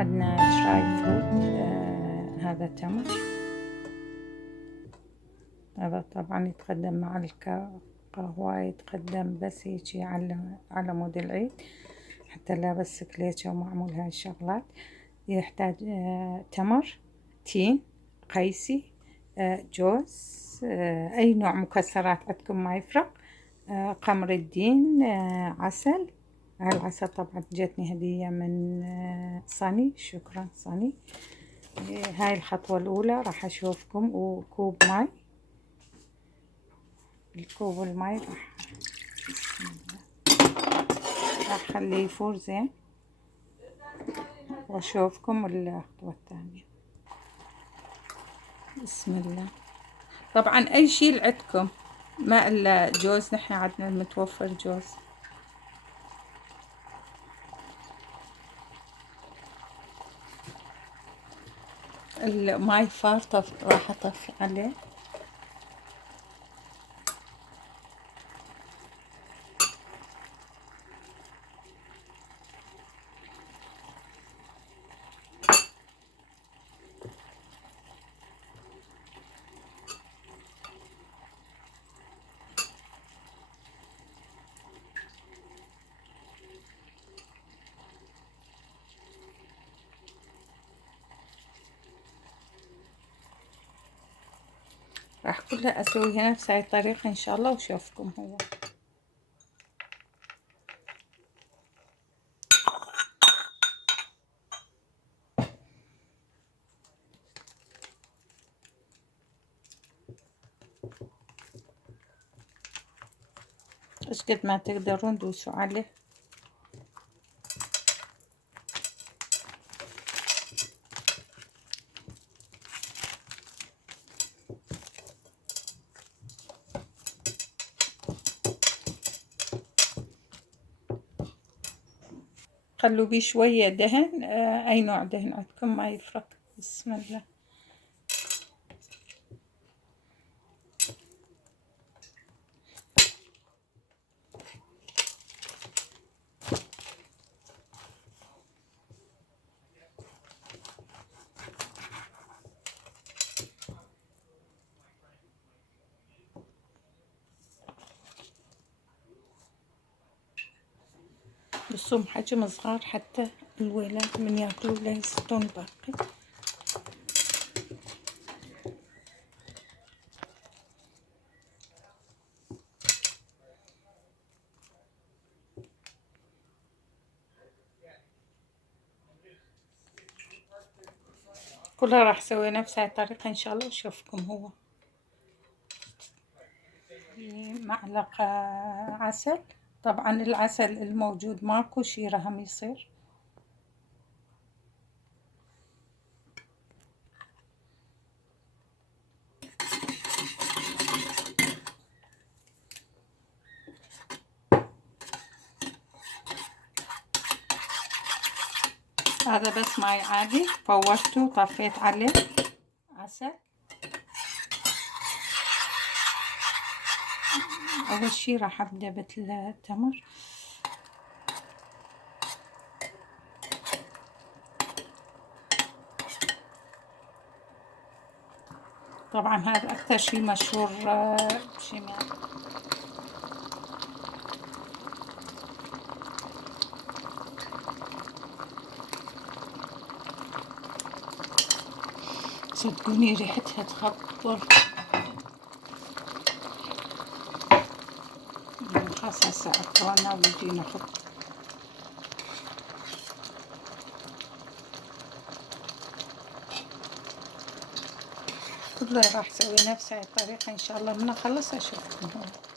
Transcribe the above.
عندنا دراي فروت. هذا تمر، هذا طبعا يتقدم مع القهوة، يتقدم بس هيجي على مود العيد، حتى لا بس كليتشة ومعمول هاي الشغلات. يحتاج تمر، تين، قيسي، جوز، أي نوع مكسرات عندكم ما يفرق، قمر الدين، عسل. هاي العسل طبعا جتني هدية من صني، شكرا صني. هاي الخطوة الأولى. راح أشوفكم. وكوب ماي، الكوب الماي راح بسم الله راح أخليه يفور زين، وأشوفكم الخطوة الثانية. بسم الله. طبعا أي شي عندكم، ما إلا جوز، نحن عندنا المتوفر جوز. الماي فار، راح أطفي عليه. راح كلها أسويها نفس هاي الطريقة إن شاء الله، وشوفكم هو. ايش قد ما تقدرون دوسوا عليه. خلوا بيه شوية دهن، أي نوع دهن عندكم ما يفرق. بسم الله. بصوا حجم صغار، حتى الولاد من ياكلوا لا يسطون الباقي. كلها راح اسوي نفس هاي الطريقة ان شاء الله، واشوفكم هو. معلقة عسل، طبعا العسل الموجود ماكو شي رهم يصير. هذا بس ماي عادي، فورته طفيت عليه عسل. أول شي راح أبدأ بالتمر. طبعا هذا أكثر شي مشهور بشمال. صدقوني ريحتها تخبل. خلاص هسه عطرنا ويجي نحط. كله راح اسوي نفس هاي الطريقة ان شاء الله. من اخلص اشوفكم هون.